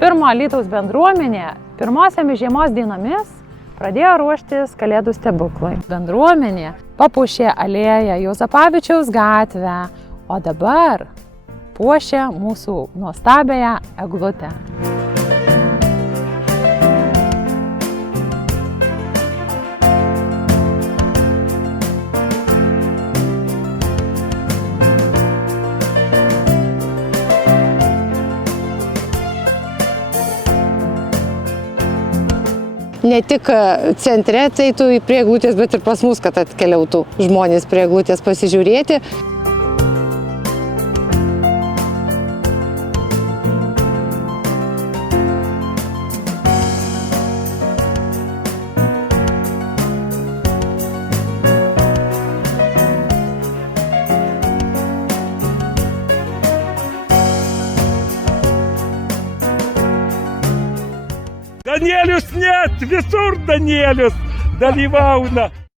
Pirmo Alytaus bendruomenė pirmosiomis žiemos dienomis pradėjo ruoštis Kalėdų stebuklui. Bendruomenė papuošė alėją Juozapavičiaus gatvę, o dabar puošia mūsų nuostabiąją eglutę. Ne tik centre ateitų prie eglutės, bet ir pas mus, kad atkeliautų žmonės prie eglutės pasižiūrėti. Danielius net, visur Danielius dalyvauna.